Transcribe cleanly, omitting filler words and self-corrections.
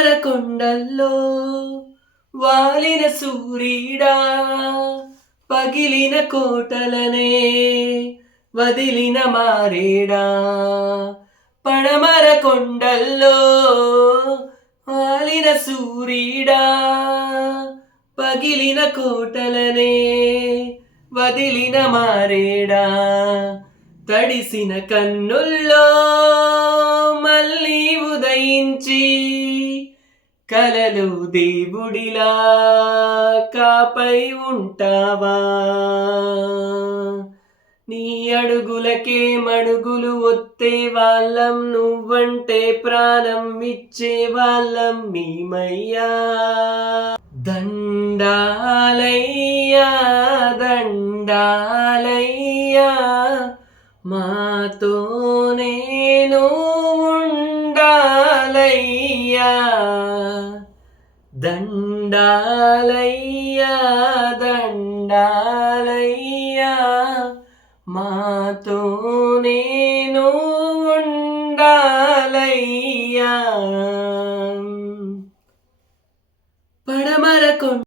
పడమర కొండల్లో వాలిన సూరీడా పగిలిన కోటలనే వదిలిన మారేడా. పడమర కొండల్లో వాలిన సూరీడా పగిలిన కోటలనే వదిలిన మారేడా. తడిసిన కన్నుల్లో మళ్ళీ ఉదయించి కలలు దేవుడిలా కాపై ఉంటావా. నీ అడుగులకే మడుగులు ఒత్తే వాళ్ళం, నువ్వంటే ప్రాణం ఇచ్చే వాళ్ళం మేమయ్యా. దండాలయ్యా దండాలయ్యా మాతోనే ఉండాలయ్యా. దండాలయ్యా దండాలయ్యా మాతోనే ఉండాలయ్యా. పడమర